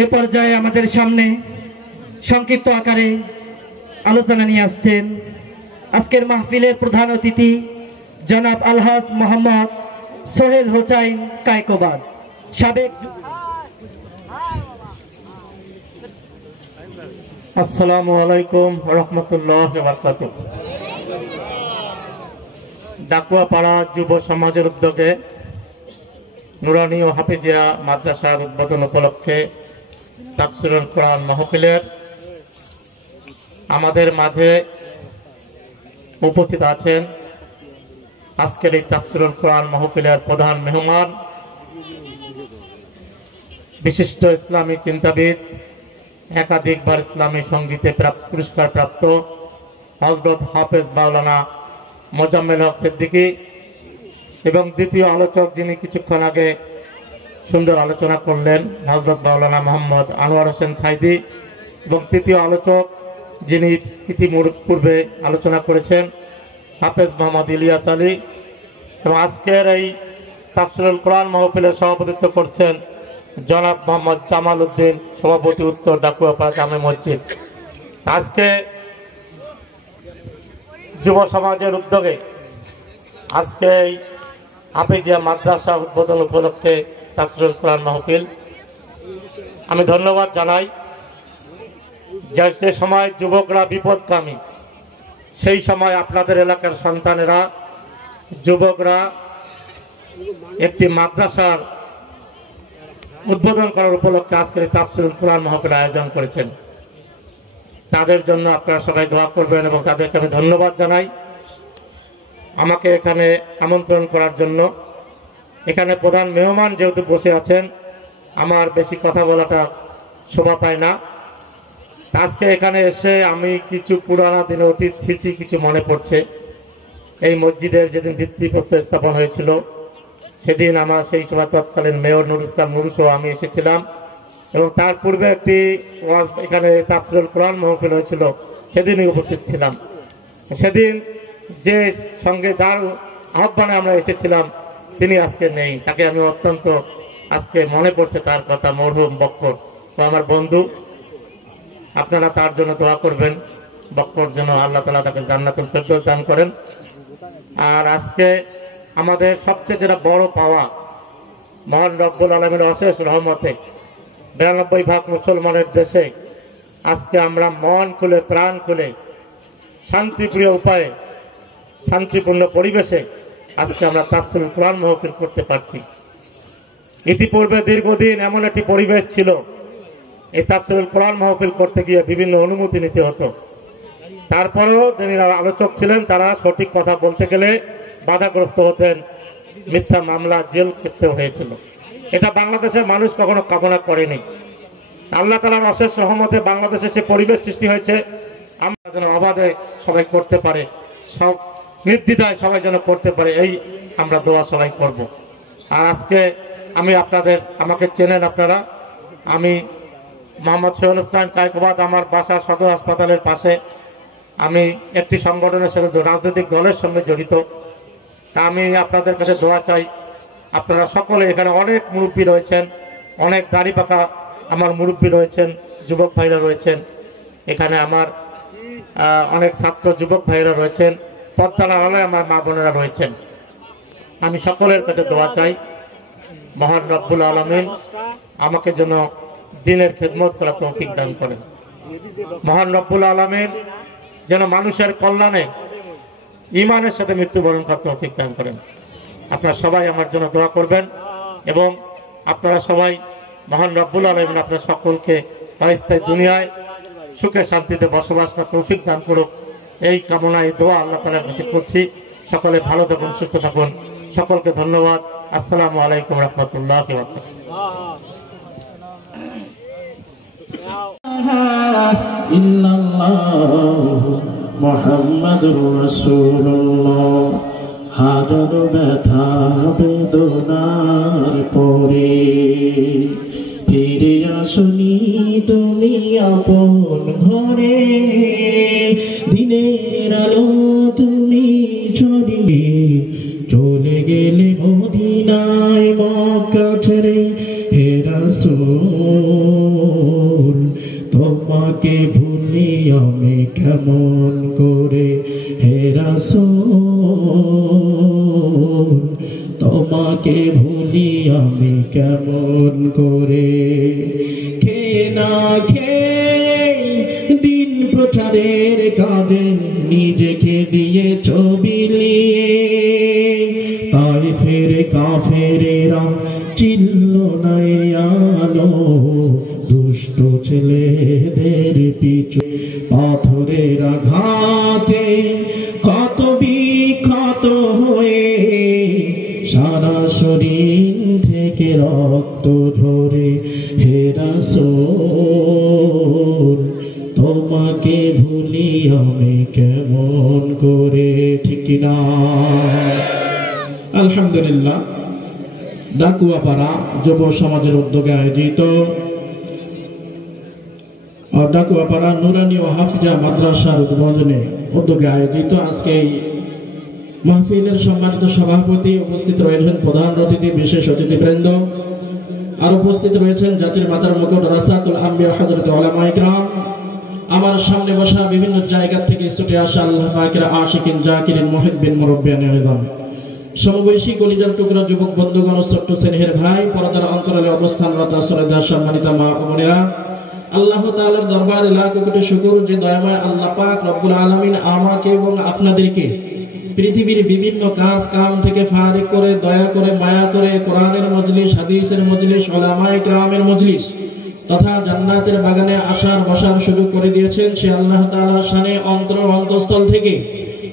এই পর্যায়ে আমাদের সামনে সংক্ষিপ্ত আকারে আলোচনা নিয়ে আসছেন আজকের মাহফিলের প্রধান অতিথি জনাব আলহাজ মোহাম্মদ সোহেল হোসাইন কায়কোবাদ, সাবেক। আসসালামু আলাইকুম রহমতুল্লাহ বারাকাতুহ। ডাকুয়াপাড়া যুব সমাজের উদ্যোগে নুরানি ও হাফিজিয়া মাদ্রাসার উদ্বোধন উপলক্ষে তাফসীরুল কোরআন মাহফিলের আমাদের মাঝে উপস্থিত আছেন আজকের এই তাফসীরুল কোরআন মাহফিলের প্রধান মেহমান, বিশিষ্ট ইসলামী চিন্তাবিদ, একাধিকবার ইসলামী সঙ্গীতে পুরস্কার প্রাপ্ত হযরত হাফেজ মাওলানা মোজাম্মেল হক সিদ্দিকী, এবং দ্বিতীয় আলোচক যিনি কিছুক্ষণ আগে সুন্দর আলোচনা করলেন হযরত মাওলানা মোহাম্মদ আনোয়ার হোসেন সাইদি, এবং তৃতীয় আলোচক যিনি ইতিপূর্বে আলোচনা করেছেন হাফেজ মোহাম্মদ ইলিয়াস আলী, এবং আজকের এই তাফসীরুল কোরআন মাহফিলের সভাপতিত্ব করছেন জনাব মোহাম্মদ জামাল উদ্দিন, সভাপতি উত্তর ডাকুয়াপাড়া জামে মসজিদ। আজকে যুব সমাজের উদ্যোগে আজকে এই হাফিজিয়া মাদ্রাসা উদ্বোধন উপলক্ষে তাফসীরুল কোরআন মাহফিল, আমি ধন্যবাদ জানাই। যে সময় যুবকরা বিপদগামী, সেই সময় আপনাদের এলাকার সন্তানেরা, যুবকরা একটি মাদ্রাসার উদ্বোধন করার উপলক্ষে আজকের তাফসীরুল কোরআন মাহফিল আয়োজন করেছেন। তাদের জন্য আপনারা সবাই দোয়া করবেন এবং তাদেরকে আমি ধন্যবাদ জানাই আমাকে এখানে আমন্ত্রণ করার জন্য। এখানে প্রধান মেহমান যেহেতু বসে আছেন, আমার বেশি কথা বলাটা শোভা পায় না। আজকে এখানে এসে আমি কিছু পুরানো দিনের অতীত স্মৃতি কিছু মনে পড়ছে। এই মসজিদের যেদিন ভিত্তিপ্রস্তর স্থাপন হয়েছিল, সেদিন আমার সেই সময় তৎকালীন মেয়র নুরুল ইসলাম নুরুসহ আমি এসেছিলাম, এবং তার পূর্বে একটি এখানে তাফসীরুল কোরআন মাহফিল হয়েছিল, সেদিনই উপস্থিত ছিলাম। সেদিন যে সঙ্গে যার আহ্বানে আমরা এসেছিলাম তিনি আজকে নেই, তাকে আমি অত্যন্ত আজকে মনে পড়ছে তার কথা, মরহুম বক্কর, তো আমার বন্ধু। আপনারা তার জন্য দোয়া করবেন, বক্কর যেন আল্লাহ তাআলা তাকে জান্নাতুল ফেরদৌস দান করেন। আর আজকে আমাদের সবচেয়ে যেটা বড় পাওয়া, মহান রব্বুল আলামিনের অশেষ রহমতে 92 ভাগ মুসলমানের দেশে আজকে আমরা মন খুলে প্রাণ খুলে শান্তিপ্রিয় উপায়ে শান্তিপূর্ণ পরিবেশে আজকে আমরা তাফসীরুল কোরআন মাহফিল করতে পারছি। ইতিপূর্বে দীর্ঘদিন এমন একটি পরিবেশ ছিল, এই তাফসীরুল কোরআন মাহফিল করতে গিয়ে বিভিন্ন অনুমতি নিতে হতো। তারপরেও যিনি আলোচক ছিলেন তারা সঠিক কথা বলতে গেলে বাধাগ্রস্ত হতেন, মিথ্যা মামলা, জেল খেতে হয়েছিল। এটা বাংলাদেশের মানুষ কখনো কামনা করেনি। আল্লাহ তাআলার অশেষ রহমতে বাংলাদেশে সে পরিবেশ সৃষ্টি হয়েছে, আমরা যেন অবাধে সবাই করতে পারে, সব নির্দ্বিধায় সবাই যেন করতে পারে, এই আমরা দোয়া সবাই করব। আর আজকে আমি আমাকে চেনেন আপনারা, আমি মোহাম্মদ সোহেল হোসাইন কায়কোবাদ, আমার বাসা সদর হাসপাতালের পাশে। আমি একটি সংগঠনের সাথে, রাজনৈতিক দলের সঙ্গে জড়িত। আমি আপনাদের কাছে দোয়া চাই, আপনারা সকলে, এখানে অনেক মুরব্বী রয়েছেন, অনেক দাড়ি পাকা আমার মুরব্বী রয়েছেন, যুবক ভাইরা রয়েছেন, এখানে আমার অনেক ছাত্র যুবক ভাইরা রয়েছেন, পর্দার আড়ালে আমার মা বোনেরা রয়েছেন। আমি সকলের কাছে দোয়া চাই, মহান রব্বুল আলামিন আমাকে যেন দ্বীনের খেদমত করার তৌফিক দান করেন। মহান রব্বুল আলামিন যেন মানুষের কল্যাণে ঈমানের সাথে মৃত্যুবরণ করার তৌফিক দান করেন। আপনারা সবাই আমার জন্য দোয়া করবেন, এবং আপনারা সবাই মহান রব্বুল আলামিন আপনারা সকলকে স্থায়ী দুনিয়ায় সুখে শান্তিতে বসবাস করার তৌফিক দান করুক, এই কামনায় দোয়া আল্লাহ তাআলার কাছে করছি। সকলে ভালো থাকুন, সুস্থ থাকুন। সকলকে ধন্যবাদ। আসসালামু আলাইকুম রহমতুল্লাহি ওয়া বারাকাতুহু। মুহাম্মাদুর রাসূলুল্লাহ। হাজার ব্যথা বেদনার পরে ফিরে আসনি তুমি আপন ঘরে, দিনের আলো তুমি ছড়িয়ে চলে গেলে মদিনায় মক্কা ছেড়ে, হে রাসূল রাসূল তোমাকে ভুলি আমি কেমন করে হে রাসূল তোমাকে ভুলি আমি কেমন করে কে না খেয়ে দিন প্রচারের কাজে নিজেকে দিয়ে ছবি নিয়ে তাই ফেরে কাফেরেরা চিল্ল নাই আলো দুষ্ট ছেলেদের পিছু পাথরের আঘাতে কত বিক্ষত হয়ে সারা শরীর থেকে রক্ত ঝরে হে রাসূল তোমাকে ভুলি আমি কেমন করে ঠিক কিনা আলহামদুলিল্লাহ ডাকুয়াপাড়া যুব সমাজের উদ্যোগে আয়োজিত ডাকুয়াপাড়া নুরানি ও হাফিজা মাদ্রাসার উদ্যোগে আয়োজিত আজকে এই মাহফিলের সম্মানিত সভাপতি উপস্থিত রয়েছেন প্রধান অতিথি বিশেষ অতিথিবৃন্দ আর উপস্থিত রয়েছেন জাতির মাতার মুকুট রাসূলুল আম্বিয়া হযরত উলামায়ে কিরাম আমার সামনে বসা বিভিন্ন জায়গা থেকে ছুটে আসা আল্লাহ পাকের আশিকিন জাকিরিন মুহিব্বিন মুরব্বিয়ানে আযম সমবয়সী কলিজার টুকরা যুবক বন্ধুগণ ছোট্ট স্নেহের ভাই পর্দার অন্তরালে অবস্থানরত শ্রদ্ধেয় সম্মানিত মা ও বোনেরা আল্লাহ তাআলার দরবারে লাখ কোটি শুকর যে দয়াময় আল্লাহ পাক রব্বুল আলামিন আমাকে এবং আপনাদেরকে পৃথিবীর বিভিন্ন কাজ কাম থেকে ফারিক করে দয়া করে মায়া করে কোরআনের মজলিস হাদিসের মজলিস উলামায়ে কিরামের মজলিস তথা জান্নাতের বাগানে আসার বসার সুযোগ করে দিয়েছেন সে আল্লাহ তাআলার শানে অন্তঃস্থল থেকে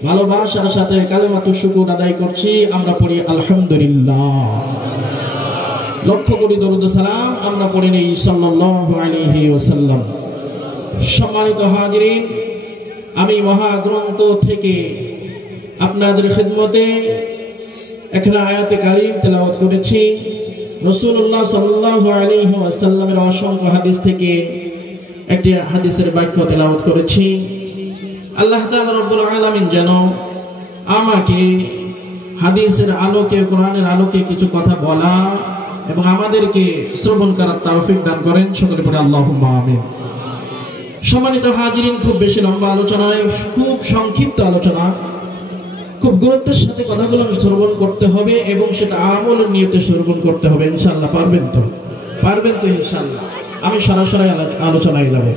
ভালোবাসার সাথে কালিমাতুশ শুকর আদায় করছি আমরা পড়ি আলহামদুলিল্লাহ লক্ষ কোটি দরুদ সালাম আমরা পড়ে নেই সাল্লাল্লাহু আলাইহি ওয়াসাল্লাম সম্মানিত হাজিরিন আমি মহাগ্রন্থ থেকে আপনাদের খিদমতে এখানে আয়াতে কারীম তেলাওয়াত করেছি রাসূলুল্লাহ সাল্লাল্লাহু আলাইহি ওয়াসাল্লামের অসংখ্য হাদিস থেকে একটি হাদিসের বাক্য তেলাওয়াত করেছি আল্লাহ তাআলা রব্বুল আলামিন যেন আমাকে হাদিসের আলোকে কোরআনের আলোকে কিছু কথা বলা এবং আমাদেরকে শ্রবণ করার তৌফিক দান করেন সকলে পড়ে আল্লাহুম্মা আমিন সম্মানিত হাজিরিন খুব বেশি লম্বা আলোচনা নয় খুব সংক্ষিপ্ত আলোচনা খুব গুরুত্বের সাথে কথাগুলো শ্রবণ করতে হবে এবং সেটা আমলের নিয়তে শ্রবণ করতে হবে ইনশাআল্লাহ পারবেন তো ইনশাআল্লাহ আমি সরাসরি আলোচনায় যাব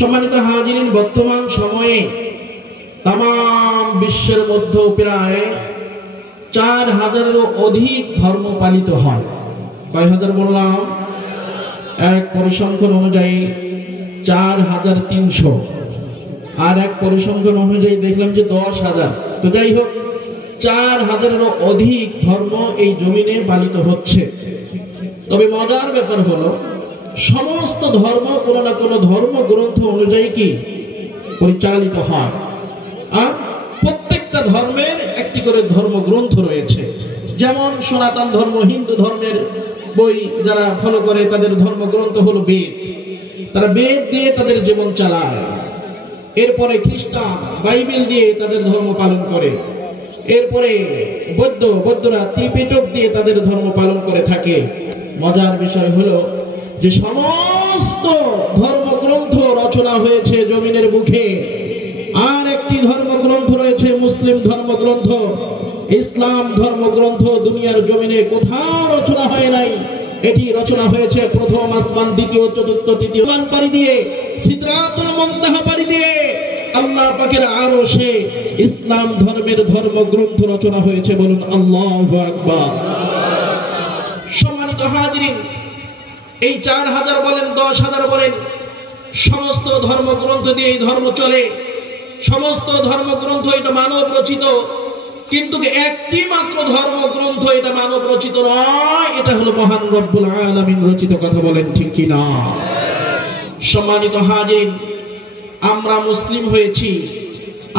সম্মানিত হাজিরিন বর্তমান সময়ে তাম বিশ্বের মধ্যে প্রায় 4000-এরও অধিক ধর্ম পালিত হয় কয় হাজার বললাম এক পরিসংখ্যান অনুযায়ী 4300 আর এক পরিসংখ্যান অনুযায়ী দেখলাম যে 10,000 তো যাই হোক 4000-এরও অধিক ধর্ম এই জমিনে পালিত হচ্ছে তবে মজার ব্যাপার হলো সমস্ত ধর্ম কোনো না কোনো ধর্মগ্রন্থ অনুযায়ী কি পরিচালিত হয় আর প্রত্যেকটা ধর্মের একটি করে ধর্মগ্রন্থ রয়েছে যেমন সনাতন ধর্ম হিন্দু ধর্মের বই যারা ফলো করে তাদের ধর্মগ্রন্থ হলো বেদ তারা বেদ দিয়ে তাদের জীবন চালায় এরপরে খ্রিস্টান বাইবেল দিয়ে তাদের ধর্ম পালন করে এরপরে বৌদ্ধরা ত্রিপিটক দিয়ে তাদের ধর্ম পালন করে থাকে মজার বিষয় হলো যে সমস্ত ধর্মগ্রন্থ রচনা হয়েছে জমিনের বুকে আর একটি ধর্মগ্রন্থ রয়েছে মুসলিম ধর্মগ্রন্থ ইসলাম ধর্মগ্রন্থ দুনিয়ার জমিনে কোথাও রচনা হয় নাই এটি রচনা হয়েছে প্রথম আসমান দ্বিতীয় চতুর্থ তৃতীয় আসমান পাড়ি দিয়ে সিদরাতুল মুনতাহা পাড়ি দিয়ে আল্লাহ পাকের আরশে ইসলাম ধর্মের ধর্মগ্রন্থ রচনা হয়েছে বলুন আল্লাহু আকবার সম্মানিত হাজিরিন এই 4000 বলেন 10,000 বলেন সমস্ত ধর্মগ্রন্থ দিয়ে এই ধর্ম চলে সমস্ত ধর্মগ্রন্থ এটা মানব রচিত কিন্তু একটি মাত্র ধর্মগ্রন্থ এটা মানব রচিত নয় এটা হলো মহান রব্বুল আলামিন রচিত কথা বলেন ঠিক কি না সম্মানিত হাজিরিন আমরা মুসলিম হয়েছি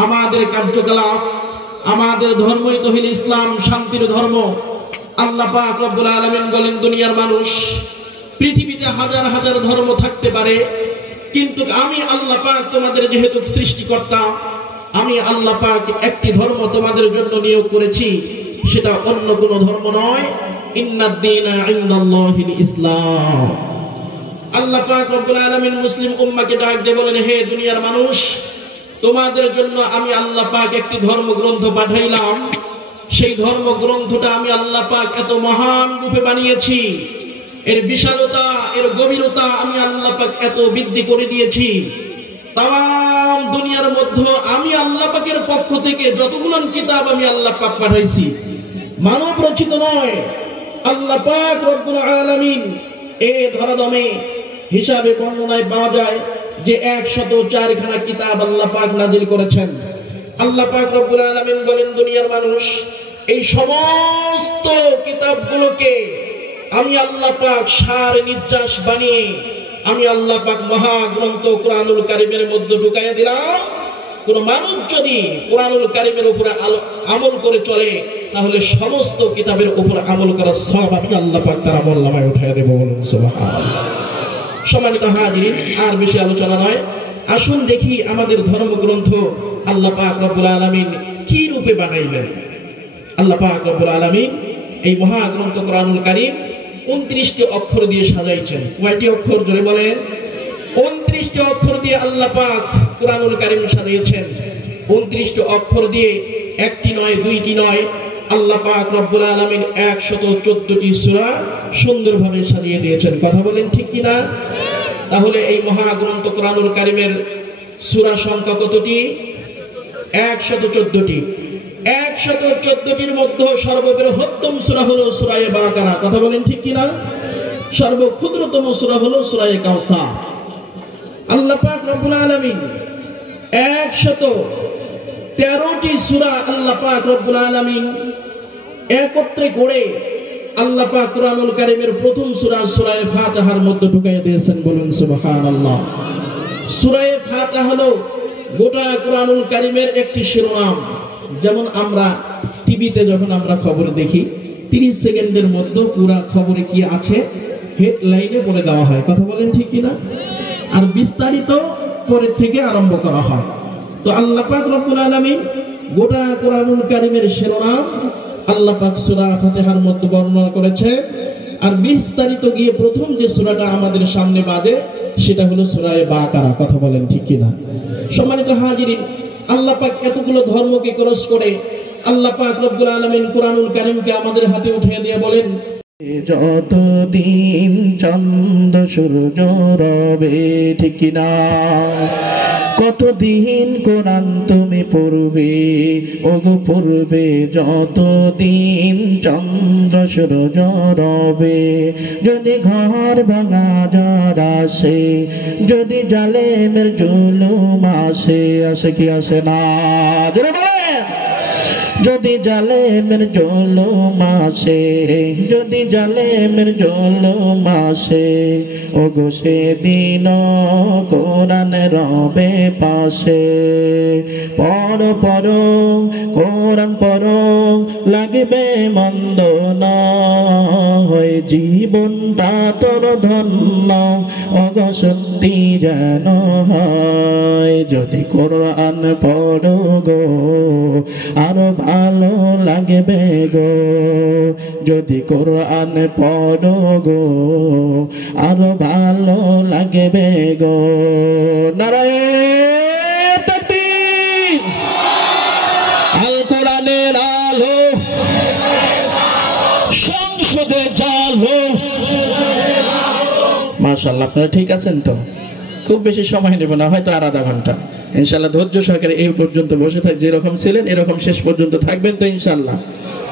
আমাদের কার্যকলাপ আমাদের ধর্মই তো হলো ইসলাম শান্তির ধর্ম আল্লাহ পাক রব্বুল আলামিন বলেন দুনিয়ার মানুষ পৃথিবীতে হাজার হাজার ধর্ম থাকতে পারে কিন্তু আমি আল্লাহ পাক তোমাদের যেহেতু সৃষ্টিকর্তা আমি আল্লাহ পাক একটি ধর্ম তোমাদের জন্য নিয়োগ করেছি সেটা অন্য কোনো ধর্ম নয় ইন্নাদ দীনা ইনদাল্লাহিল ইসলাম আল্লাহ পাক রব্বুল আলামিন মুসলিম উম্মাহকে ডাক দিয়ে বলেন, হে দুনিয়ার মানুষ, তোমাদের জন্য আমি আল্লাহ পাক একটি ধর্মগ্রন্থ পাঠাইলাম। সেই ধর্মগ্রন্থটা আমি আল্লাহ পাক এত মহান রূপে বানিয়েছি, এর বিশালতা, এর গভীরতা আমি আল্লাহ পাক এত বৃদ্ধি করে দিয়েছি। তাম দুনিয়ার মধ্যে আমি আল্লাহ পাকের পক্ষ থেকে যতগুলো কিতাব আমি আল্লাহ পাক পাঠাইছি, মানব রচিত নয়। আল্লাহ পাক রব্বুল আলামিন এই ধরাধামে হিসাবে বর্ণনায় পাওয়া যায় যে 104 খানা কিতাব আল্লাহ পাক নাজিল করেছেন। আল্লাহ পাক রব্বুল আলামিন বলেন, দুনিয়ার মানুষ, এই সমস্ত কিতাবগুলোকে আমি আল্লাহ পাক সার নির্যাস বানিয়ে আমি আল্লাহ পাক মহাগ্রন্থ কুরআনুল কারীমের মধ্যে ঢুকাইয়া দিলাম। কোন মানুষ যদি কুরআনুল কারীমের উপরে আমল করে চলে, তাহলে সমস্ত কিতাবের উপর আমল করার সওয়াব আমি আল্লাহ পাক তার আমলনামায় উঠাইয়া দেব। বলুন সুবহানাল্লাহ। সম্মানিত হাজিরিন, আর বেশি আলোচনা নয়, আসুন দেখি আমাদের ধর্মগ্রন্থ আল্লাহ পাক রব্বুল আলামিন কি রূপে বানাইলেন। আল্লাহ পাক রব্বুল আলামিন এই মহাগ্রন্থ কুরআনুল কারীম 29টি অক্ষর দিয়ে সাজাইছেন। কয়টি অক্ষর জোরে বলেন? 29টি অক্ষর দিয়ে আল্লাহ পাক কুরআনুল কারীম সাজিয়েছেন। 29টি অক্ষর দিয়ে একটি নয়, দুইটি নয়, আল্লাহ পাক রব্বুল আলামিন 114টি সূরা সুন্দরভাবে সাজিয়ে দিয়েছেন। কথা বলেন ঠিক কি না? তাহলে এই মহাগ্রন্থ কুরআনুল কারীমের সূরা সংখ্যা কতটি? 114টি। 114টির মধ্যে সর্ববৃহত্তম সূরা হলো সূরা বাকারা। কথা বলেন ঠিক কি না? সর্বক্ষুদ্রতম সূরা হলো সূরা কাউসার। আল্লাহ পাক রব্বুল আলামিন 113টি সূরা আল্লাহ পাক রব্বুল আলামিন একত্রে করে আল্লাহ পাক কুরআনুল কারীমের প্রথম সূরা সূরা ফাতিহার মধ্যে ঢুকাইয়া দিয়েছেন। বলুন সুবহানাল্লাহ। সূরা ফাতিহা হলো গোটা কুরআনুল কারীমের একটি শিরোনাম। যেমন আমরা টিভিতে যখন আমরা খবর দেখি, 30 সেকেন্ডের মধ্যে পুরো খবরে কি আছে হেডলাইনে বলে দেওয়া হয়। কথা বলেন ঠিক কি না? আর বিস্তারিত পরের থেকে আরম্ভ করা হয়। তো আল্লাহ পাক রব্বুল আলামিন গোটা কুরআনুল কারীমের শিরোনাম আল্লাহ পাক সূরা ফাতিহার মধ্যে বর্ণনা করেছে। আর বিস্তারিত গিয়ে প্রথম যে সূরাটা আমাদের সামনে বাজে সেটা হলো সূরা বাকারা। কথা বলেন ঠিক কি না? সম্মানিত হাজিরিন, আল্লাহ পাক এতগুলো ধর্মকে ক্রস করে আল্লাহ পাক রব্বুল আলামিন কুরআনুল কারীমকে আমাদের হাতে উঠিয়ে দিয়ে বলেন, যতদিন চন্দ্র সূর্য রবে, ঠিক না? কতদিন কোরআন তুমি পড়বে, ওগো পড়বে, যতদিন চন্দ্র সূর্য রবে। যদি ঘর ভাঙা ঝড় আসে, যদি জালেমের জুলুম আসে, আসে কি আসে না? যদি জালেমের জুলুম আসে, যদি জালেমের জুলুম আসে, ওগো সেদিন কোরআন রবে পাশে। পড়ো পড়ো কোরআন পড়ো, লাগবে মন্দ নয়, জীবনটা তোর ধন্য, ওগো সত্যি যেন হয়। যদি কোরআন পড়ো গো, আরো ভালো লাগবে গো, যদি কোরআন পড়ো গো, আরো ভালো লাগবে গো। নারায়ে তাকবীর। আল কোরআনের আলো সংসদে জালো। মাশাআল্লাহ, আপনারা ঠিক আছেন তো? খুব বেশি সময় নেব না, হয়তো আর আধা ঘন্টা। ইনশাআল্লাহ ধৈর্য সহকারে এই পর্যন্ত বসে থাক, যেরকম ছিলেন এরকম শেষ পর্যন্ত থাকবেন তো ইনশাআল্লাহ।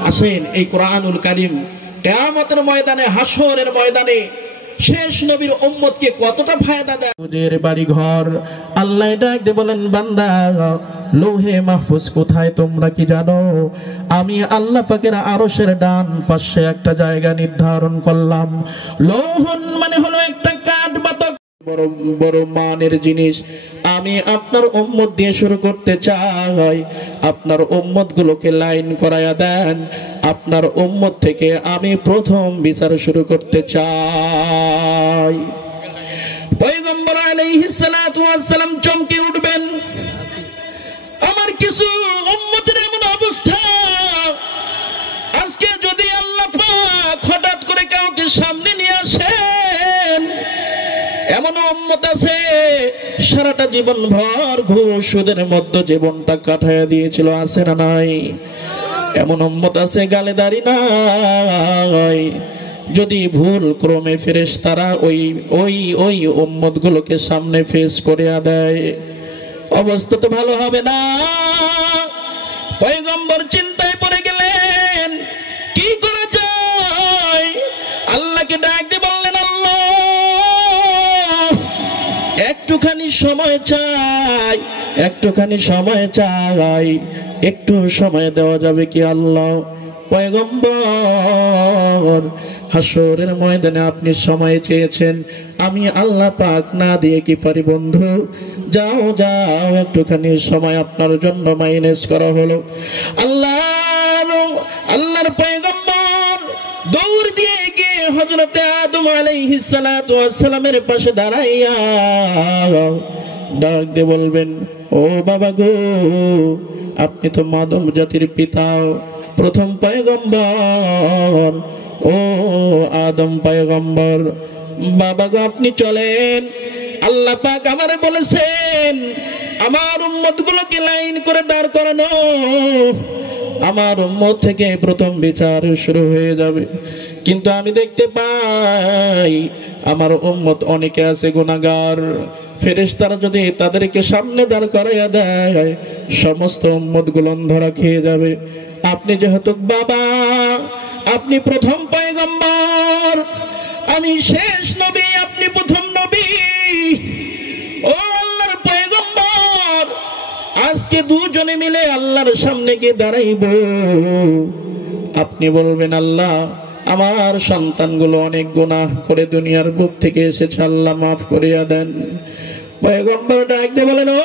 আসেন, এই কুরআনুল কারীম কিয়ামতের ময়দানে, হাসরের ময়দানে শেষ নবীর উম্মতকে কতটা ফায়দা দেয়। ওদের বাড়ি ঘর আল্লাহ ডাক দিয়ে বলেন, বান্দা লৌহে মাহফুজ কোথায় তোমরা কি জানো? আমি আল্লাহ পাকের আরশের ডান পাশে একটা জায়গা নির্ধারণ করলাম। লৌহন মানে হলো একটা কাঠ বা বড় বড় মানের জিনিস। আমি আপনার উম্মত দিয়ে শুরু করতে চাই। আপনার উম্মত গুলোকে লাইন করায়া দেন। আপনার উম্মত থেকে আমি প্রথম বিচার শুরু করতে চাই। পয়গম্বর আলাইহিস সালাতু ওয়াস সালাম চমকে উঠবেন। আমার কিছু উম্মতের এমন অবস্থা, আজকে যদি আল্লাহ পাক হঠাৎ করে কাউকে সামনে নিয়ে আসেন, এমন উম্মত আছে সারাটা জীবন ভর ঘুষ সুদের মধ্যে জীবনটা কাটাইয়া দিয়েছিল, আছে না নাই? এমন উম্মত আছে গালে দাড়ি নাই, যদি ভুল ক্রমে ফেরেশতারা ওই উম্মত গুলোকে সামনে ফেস করে দেয়, অবস্থা তো ভালো হবে না। পয়গম্বর চিন্তায় পড়ে গেলেন, কি করা যায়? আল্লাহকে ডাক দিয়ে বললেন, আল্লাহ একটুখানি সময় চাই, একটুখানি সময় চাই, একটু সময় দেওয়া যাবে কি আল্লাহ? পয়গম্বর, হাসরের ময়দানে আপনি সময় চেয়েছেন, আমি আল্লাহ পাক না দিয়ে কি পারি বন্ধু? যাও যাও, একটুখানি সময় আপনার জন্য মাইনাস করা হলো। আল্লাহর পয়গম্বর দৌড় দিয়ে গিয়ে হযরতে আদম আলাইহিস সালাতু ওয়াস সালামের পাশে দাঁড়াইয়া ডাক দিয়ে বলবেন, ও বাবা গো, আপনি তো মানব জাতির পিতা, প্রথম পয়গম্বর, ও আদম পয়গম্বর, বাবা গো আপনি চলেন। আল্লাহ পাক আমারে বলেছেন আমার উম্মত গুলোকে লাইন করে দাঁড় করানো, আমার উম্মত থেকে প্রথম বিচার শুরু হয়ে যাবে। কিন্তু আমি দেখতে পাই আমার উম্মত অনেকে আছে গুনাহগার, ফেরেশতারা যদি তাদেরকে সামনে দাঁড় করাইয়া দেয়, সমস্ত উম্মত গুলো ধরা খেয়ে যাবে। আপনি যেহেতু বাবা, আপনি প্রথম পয়গম্বর, আমি শেষ নবী, আপনি প্রথম নবী, ও আল্লাহর পয়গম্বর, আজকে দুজনে মিলে আল্লাহর সামনে গিয়ে দাঁড়াইব। আপনি বলবেন, আল্লাহ আমার সন্তানগুলো অনেক গুনাহ করে দুনিয়ার বুক থেকে এসেছে, আল্লাহ মাফ করিয়া দেন। পয়গম্বর ডাক দিয়ে বলেন, ও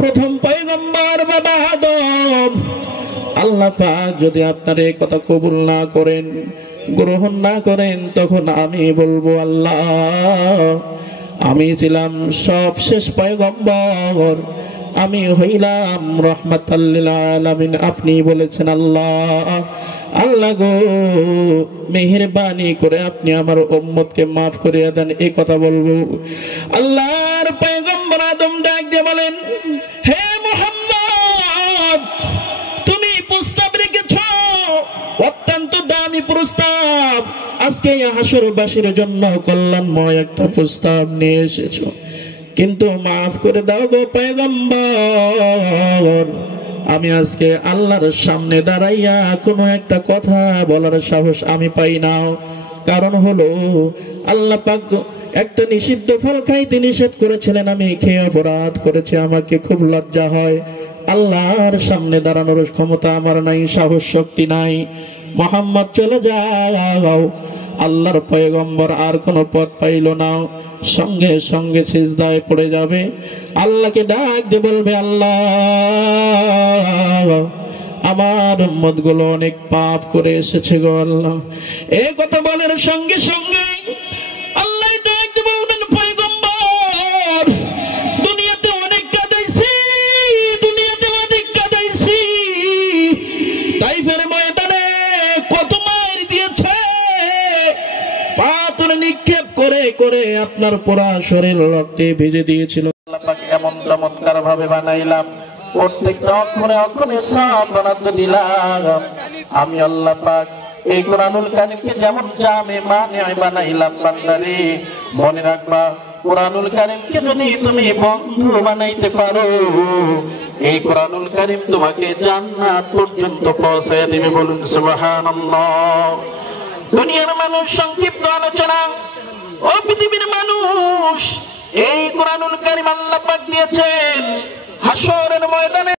প্রথম পয়গম্বর বাবা আদম, আল্লাহ পাক যদি আপনার এই কথা কবুল না করেন, গ্রহণ না করেন, তখন আমি বলবো, আল্লাহ আমি ছিলাম সবশেষ পয়গম্বর, আমি হইলাম রাহমাতাল লিল আলামিন। আপনি বলেছেন আল্লাহ, আল্লাহ গো মেহেরবানি করে আপনি আমার উম্মতকে মাফ করিয়া দেন, এই কথা বলবো। আল্লাহর পয়গম্বর আদম ডাক দিয়ে বলেন, হে মুহাম্মদ, তুমি প্রস্তাব রেখেছ, অত্যন্ত দামি প্রস্তাব, আজকে হাসরবাসীর জন্য কল্যাণময় একটা প্রস্তাব নিয়ে এসেছো, কিন্তু মাফ করে দাও গো পয়গম্বর, আমি আজকে আল্লাহর সামনে দাঁড়াইয়া কোনো একটা কথা বলার সাহস আমি পাই না। কারণ হলো আল্লাহ পাক একটা নিষিদ্ধ ফল খাইতে নিষেধ করেছিলেন, আমি খেয়ে অপরাধ করেছি, আমাকে খুব লজ্জা হয়, আল্লাহর সামনে দাঁড়ানোর ক্ষমতা আমার নাই, সাহস শক্তি নাই। মুহাম্মদ চলে যাও। আল্লাহর পয়গম্বর আর কোনো পথ পাইল না, সঙ্গে সঙ্গে সিজদায় পড়ে যাবে, আল্লাহকে ডাক দিয়ে বলবে, আল্লাহ আমার উম্মত গুলো অনেক পাপ করে এসেছে গো আল্লাহ। এই কথা বলার সঙ্গে সঙ্গে আল্লাহ ডাক দিয়ে বলবেন, পয়গম্বর দুনিয়াতে অনেক কাঁদাইছি, দুনিয়াতে অনেক কাঁদাইছি, তাইফের ময়দানে কত মার দিয়েছে, পাথর নিক্ষেপ করে করে আপনার পুরা শরীর রক্তে ভেজে দিয়েছিল। আল্লাহ পাক এমন চমৎকার ভাবে বানাইলাম, প্রত্যেকটা অক্ষরে অক্ষরে সব বরাদ্দ দিলাম। আমি আল্লাহ পাক এই কোরআনুল কারীমকে যেমন জামে মানে বানাইলাম, বান্দারে মনে রাখবা, কোরআনুল কারীমকে যদি তুমি বন্ধু বানাইতে পারো, এই কোরআনুল কারীম তোমাকে জান্নাত পর্যন্ত পৌঁছায় দিবে। বলুন সুবহানাল্লাহ। দুনিয়ার মানুষ সংক্ষিপ্ত আলোচনা, ও পৃথিবীর মানুষ, এই কোরআনুল কারীম আল্লাহ পাক দিয়েছেন হাসরের ময়দানে।